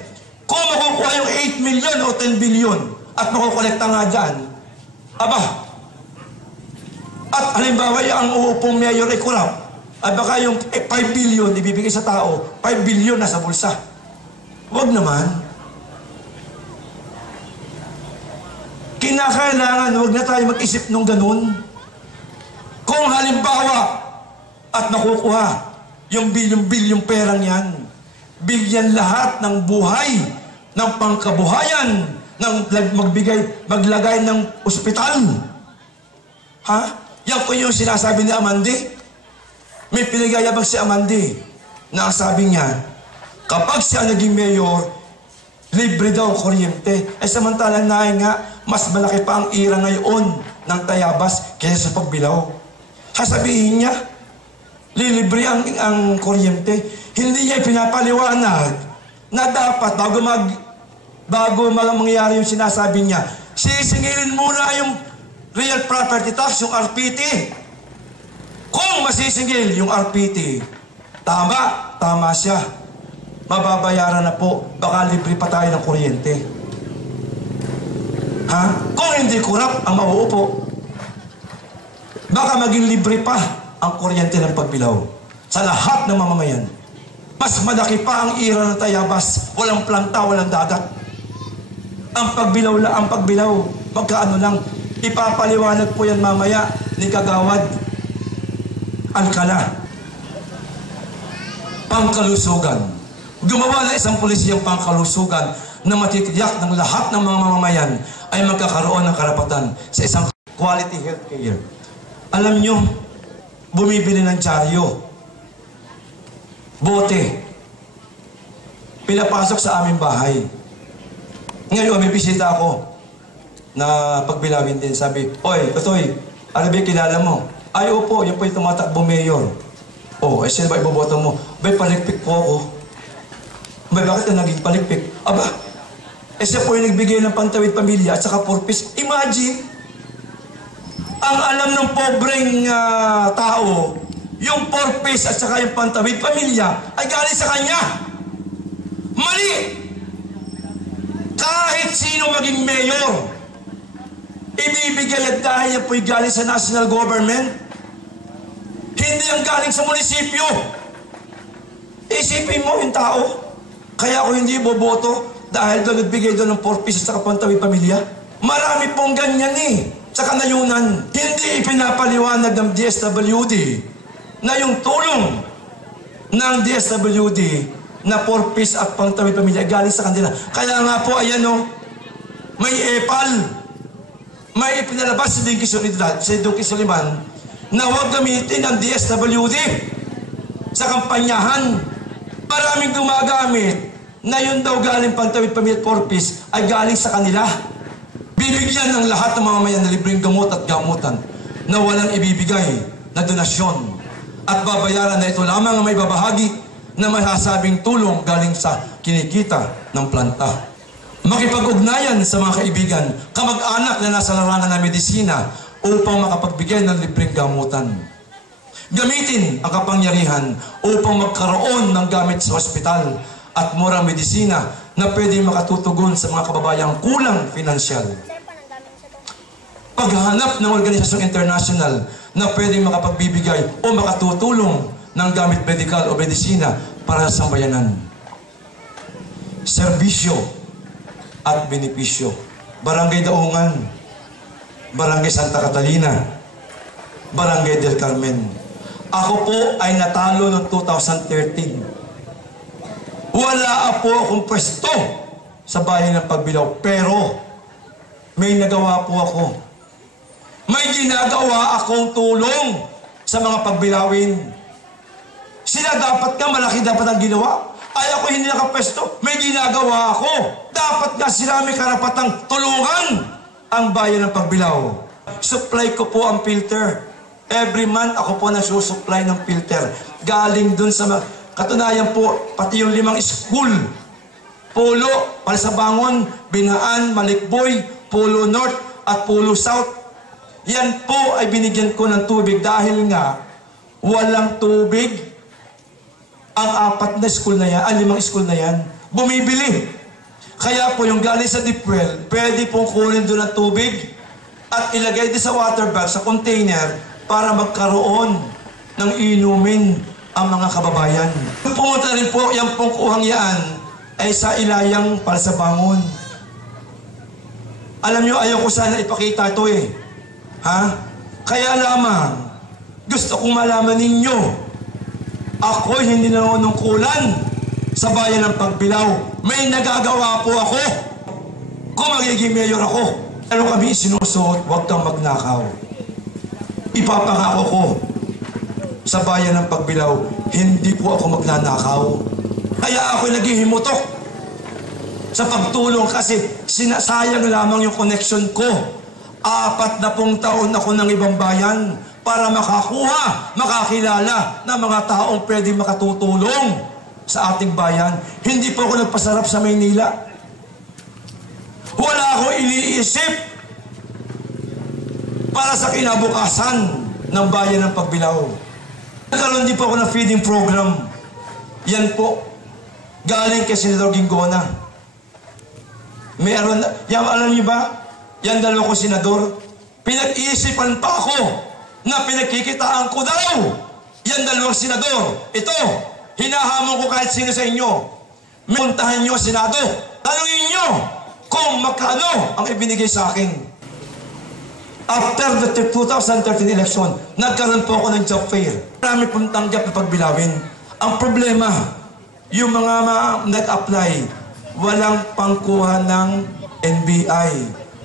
Kung makukuha yung 8 million o 10 billion at makukolekta nga dyan, aba, at halimbawa ang uupong mayor ay kurap, at baka yung 5 billion ibibigay sa tao, 5 billion nasa bulsa. Huwag naman. Kinakailangan, huwag na tayo mag-isip nung ganun. Kung halimbawa at nakukuha yung bilyong-bilyong perang yan, bigyan lahat ng buhay, ng pangkabuhayan, ng maglagay ng ospital. Ha? Yan po yung sinasabi ni Amandi. May pinagayabang si Amandi na ang sabi niya, kapag siya naging mayor, libre daw kuryente. Samantalang nahin nga, mas malaki pa ang ira ngayon ng Tayabas kaysa sa Pagbilao. Sasabihin niya, lilibre ang kuryente. Hindi niya pinapaliwanag na dapat bago mangyari yung sinasabi niya, sisingilin muna yung real property tax, yung RPT. Kung masisingil yung RPT, tama siya. Mababayaran na po, baka libre pa tayo ng kuryente. Ha? Kung hindi kurap ang mauupo, baka maging libre pa ang kuryente ng Pagbilao sa lahat ng mamamayan. Mas malaki pa ang ira ng Tayabas, walang planta, walang dagat. Ang Pagbilao, magkaano lang, ipapaliwanag po yan mamaya ni Kagawad Alcala. Pangkalusugan. Gumawa na isang pulisiyang pangkalusugan na matitiyak ng lahat ng mga mamamayan ay magkakaroon ng karapatan sa isang quality health care. Alam nyo, bumibili ng dyaryo, bote, pinapasok sa aming bahay. Ngayon, may bisita ako na pagbilawin din. Sabi, oy, Totoy, ano ba kilala mo? Ay, opo, yan po yung tumatakbo mayor. Oh, sino ba iboboto mo? Bay, palikpik po ako. Bay, bakit na naging palikpik? Aba, siya po yung nagbigay ng Pantawid Pamilya at saka purpose. Imagine, ang alam ng pobreng tao, yung purpose at saka yung Pantawid Pamilya ay galing sa kanya. Mali! Kahit sino maging mayor, ibibigay at dahil yan po'y galing sa national government, hindi ang galing sa munisipyo. Isipin mo yung tao, kaya ako hindi boboto dahil doon nagbigay doon ng purpose at saka Pantawid Pamilya. Marami pong ganyan sa kanayunan. Hindi ipinapaliwanag ng DSWD na yung tulong ng DSWD na purpose at Pantawid Pamilya galing sa kanila. Kaya nga po, ayan may EPAL. May ipinalabas si Duque Soliman na huwag gamitin ang DSWD sa kampanyahan. Maraming gumagamit na yun daw galing Pantawid Pamilya at purpose ay galing sa kanila. Bibigyan ng lahat ng mamamayan na libreng gamot at gamutan na walang ibibigay na donasyon at babayaran na ito lamang ang may babahagi na masasabing tulong galing sa kinikita ng planta. Makipag-ugnayan sa mga kaibigan, kamag-anak na nasa larangan ng medisina upang makapagbigay ng libreng gamutan. Gamitin ang kapangyarihan upang magkaroon ng gamit sa ospital at murang medisina na pwede makatutugon sa mga kababayang kulang pinansyal. Paghahanap ng organisasyong international na pwede makapagbibigay o makatutulong ng gamit medikal o medisina para sa sambayanan. Serbisyo at benepisyo. Barangay Daungan, Barangay Santa Catalina, Barangay del Carmen. Ako po ay natalo noong 2013. Wala po akong pwesto sa bayan ng Pagbilao, pero may nagawa po ako. May ginagawa akong tulong sa mga Pagbilawin. Sila dapat nga, malaki dapat ang ginawa. Ay ako hindi nakapwesto, may ginagawa ako. Dapat nga sila may karapatang tulungan ang bayan ng Pagbilao. Supply ko po ang filter. Every month ako po nasusupply ng filter. Galing dun sa katunayan po, pati yung 5 school. Pulo, Palasabangon, Binaan, Malikboy, Pulo North at Pulo South. Yan po ay binigyan ko ng tubig dahil nga walang tubig ang 4 na school na yan, 5 school na yan. Bumibili. Kaya po yung galing sa deep well, pwede pong kunin doon ang tubig at ilagay din sa water bag, sa container, para magkaroon ng inumin ang mga kababayan. Pumunta rin po, yung pong kuhang yan ay sa Ilayang para sa bangon. Alam nyo, ayaw ko sana ipakita ito eh. Ha? Kaya lamang, gusto kong malaman ninyo, ako'y hindi nanunungkulan sa bayan ng Pagbilao. May nagagawa po ako kung magiging mayor ako. Ano kami sinusuot, huwag kang magnakaw. Ipapangako ko sa bayan ng Pagbilao, hindi po ako magnanakaw. Kaya ako'y naghihimutok sa pagtulong kasi sinasayang lamang yung connection ko. 40 taon ako ng ibang bayan para makakuha, makakilala ng mga taong pwedeng makatutulong sa ating bayan. Hindi po ako nagpasarap sa Maynila. Wala akong iniisip para sa kinabukasan ng bayan ng Pagbilao. Nagkaroon din po ako ng feeding program. Yan po, galing kay Senador Gingona. Meron, yan, alam niyo ba, yan dalawa ko senador, pinag-iisipan pa ako na pinagkikitaan ko daw. Yan dalawang senador. Ito, hinahamon ko kahit sino sa inyo. Puntahan nyo, Senado. Tanungin nyo kung magkano ang ibinigay sa akin. After the 2013 election, nagkaroon po ako ng job fair. Marami pong tanggap na pagbilawin. Ang problema, yung mga nag-apply, walang pangkuha ng NBI,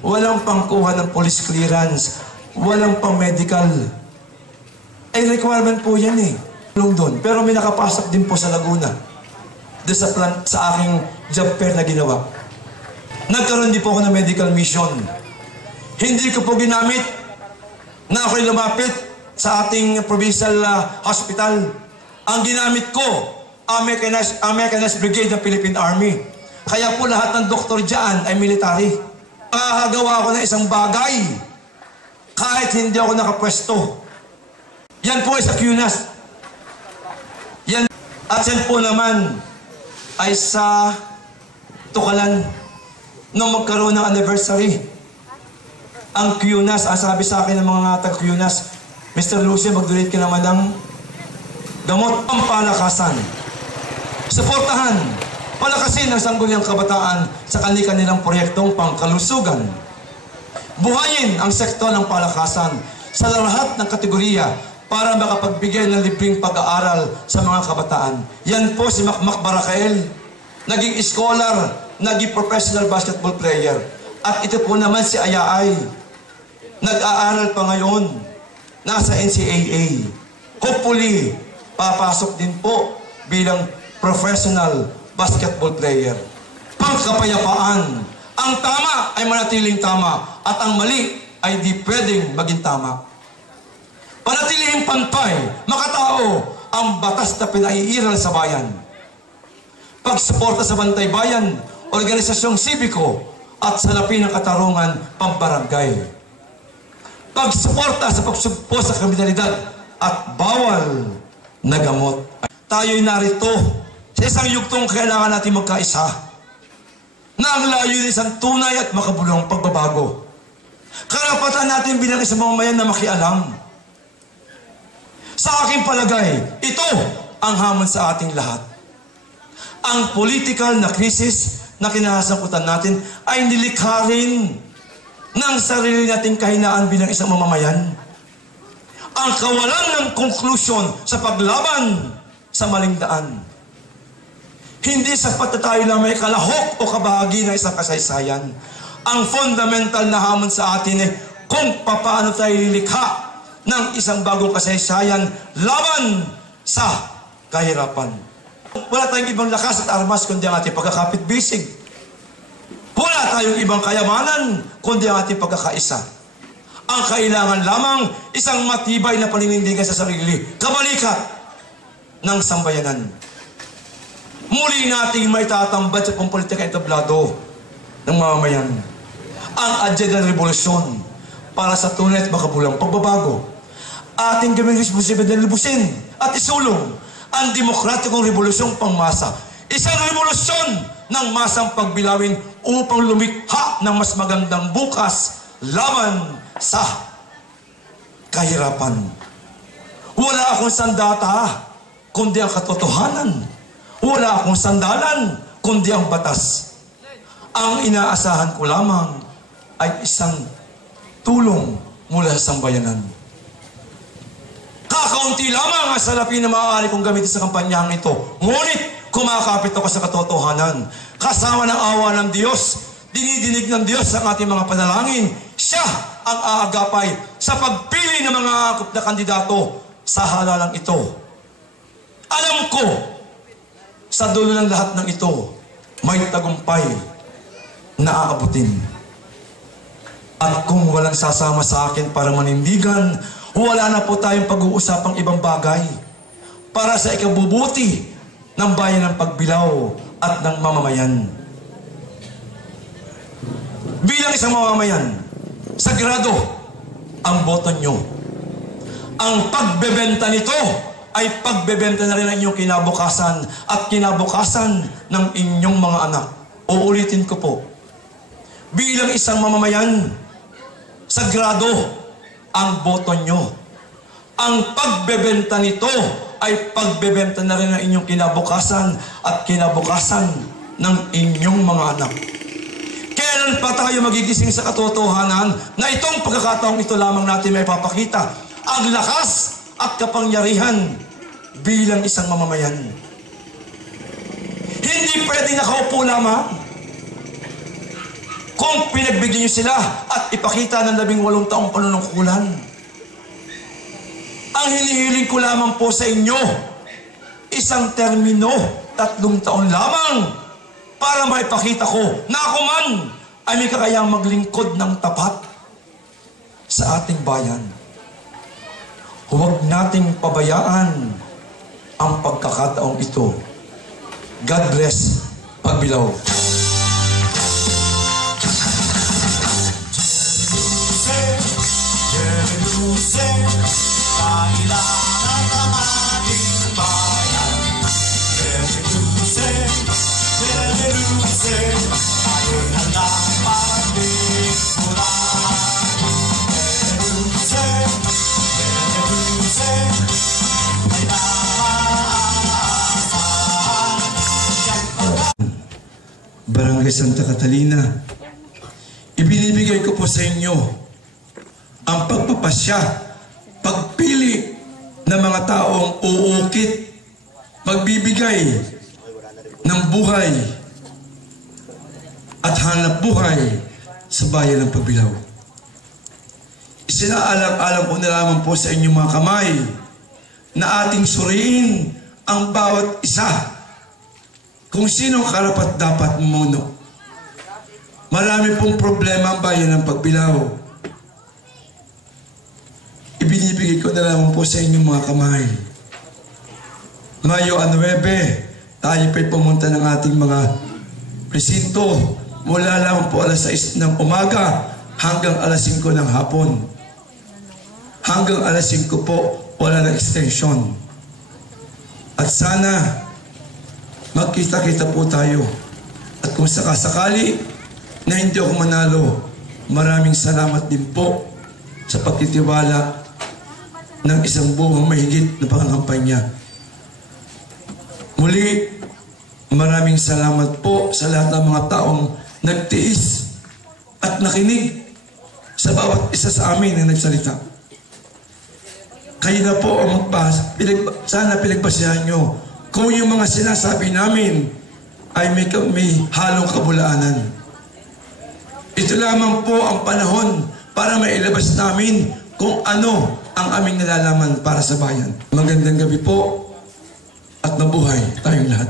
walang pangkuha ng police clearance, walang pang medical. Ay requirement po yan eh. Doon. Pero may nakapasok din po sa Laguna. Doon sa aking job fair na ginawa. Nagkaroon din po ako ng medical mission. Hindi ko po ginamit na ako'y lumapit sa ating provincial hospital. Ang ginamit ko, Americanized Brigade ng Philippine Army. Kaya po lahat ng doktor dyan ay military. Makakagawa ako ng isang bagay kahit hindi ako nakapwesto. Yan po ay sa QNAS. Yan. At yan po naman ay sa Tukalan nung magkaroon ng anniversary. Ang QNAS, ang sabi sa akin ng mga taga-QNAS, Mr. Lucio, mag-donate ka naman ng gamot pampalakasan. Suportahan, palakasin ang sangguniang kabataan sa kanilang proyektong pangkalusugan. Buhayin ang sektor ng palakasan sa lahat ng kategorya para makapagbigay ng libreng pag-aaral sa mga kabataan. Yan po si Makmak Barakael, naging scholar, naging professional basketball player. At ito po naman si Ayaay, nag-aaral pa ngayon, nasa NCAA. Hopefully, papasok din po bilang professional basketball player. Pangkapayapaan, ang tama ay manatiling tama at ang mali ay di pwedeng maging tama. Panatilihing pantay, makatao ang batas na pinaiiral sa bayan. Pagsuporta sa Bantay Bayan, organisasyong sibiko at salapin ng katarungan pambarangay. Pagsuporta sa pagsugpo sa kriminalidad at bawal na gamot. Tayo'y narito sa isang yugtong kailangan natin magkaisa na ang layunin isang tunay at makabuluhang pagbabago. Karapatan natin bilang isang mamamayan na makialam. Sa aking palagay, ito ang hamon sa ating lahat. Ang political na krisis na kinasangkutan natin ay nilikha rin ng sarili nating kahinaan bilang isang mamamayan. Ang kawalan ng konklusyon sa paglaban sa maling daan. Hindi sapat na tayo na may kalahok o kabahagi ng isang kasaysayan. Ang fundamental na hamon sa atin ay kung paano tayo lilikha ng isang bagong kasaysayan laban sa kahirapan. Wala tayong ibang lakas at armas kundi ang ating pagkakapit-bisig. Wala tayong ibang kayamanan kundi ang ating pagkakaisa. Ang kailangan lamang isang matibay na paninindigan sa sarili, kabalikat ng sambayanan. Muli nating may tatambad sa pampolitika entablado ng mamamayan. Ang agenda ng revolusyon para sa tunay at makabulang pagbabago. Ating gawing responsibilidad na lubusin at isulong ang demokratikong revolusyong pangmasa. Isang revolusyon ng masang pagbilawin upang lumikha ng mas magandang bukas laban sa kahirapan. Wala akong sandata, kundi ang katotohanan. Wala akong sandalan, kundi ang batas. Ang inaasahan ko lamang ay isang tulong mula sa sambayanan. Kakaunti lamang ang salapi na maaari kong gamitin sa kampanyang ito. Ngunit, kumakapit ako sa katotohanan. Kasama ng awa ng Diyos, dinidinig ng Diyos ang ating mga panalangin. Siya ang aagapay sa pagpili ng mga angkop na kandidato sa halalang ito. Alam ko, sa dulo ng lahat ng ito, may tagumpay na aabutin. At kung walang sasama sa akin para manindigan, wala na po tayong pag-uusapang ibang bagay para sa ikabubuti ng bayan ng Pagbilao at ng mamamayan. Bilang isang mamamayan, sagrado ang boto nyo. Ang pagbebenta nito ay pagbebenta na rin ang inyong kinabukasan at kinabukasan ng inyong mga anak. Uulitin ko po, bilang isang mamamayan, sagrado ang boto nyo. Ang pagbebenta nito ay pagbebenta na rin ang inyong kinabukasan at kinabukasan ng inyong mga anak. Kailan pa tayo magigising sa katotohanan na itong pagkakataong ito lamang natin may papakita ang lakas at kapangyarihan bilang isang mamamayan. Hindi pwedeng nakaupo lamang. Kung pinagbigyan nyo sila at ipakita ng 18 taong panunungkulan, ang hinihiling ko lamang po sa inyo, isang termino, 3 taon lamang, para maipakita ko na ako man ay may kakayang maglingkod ng tapat sa ating bayan. Huwag nating pabayaan ang pagkakataong ito. God bless Pagbilao. Kailangan ng ating bayan. Jerusalem, tayo'y handang magdikburan. Jerusalem, ay naaasahan. Barangay Santa Catalina, ibinibigay ko po sa inyo ang pagpapasya, pagpili ng mga taong uukit, magbibigay ng buhay at hanap buhay sa bayan ng Pagbilao. Isinaalang-alang ko na lamang po sa inyong mga kamay na ating suriin ang bawat isa kung sino karapat dapat mumuno. Marami pong problema ang bayan ng Pagbilao. Ibinibigay ko na lamang po sa inyong mga kamay. Mayo 9, tayo pa'y pumunta ng ating mga presinto mula lamang po alas 6 ng umaga hanggang alas 5 ng hapon. Hanggang alas 5 po, wala na extension. At sana, magkita-kita po tayo. At kung sakasakali na hindi ako manalo, maraming salamat din po sa pagtitiwala ng isang buong mahigit na pangangampanya. Muli, maraming salamat po sa lahat ng mga taong nagtiis at nakinig sa bawat isa sa amin na nagsalita. Kayo na po ang sana pinagbasihan nyo kung yung mga sinasabi namin ay may halong kabulaanan. Ito lamang po ang panahon para mailabas namin kung ano ang aming nalalaman para sa bayan. Magandang gabi po at mabuhay tayong lahat.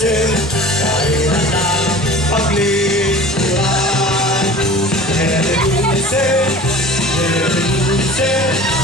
lumisin, kailan ang paglingkuran. Lumisin, lumisin,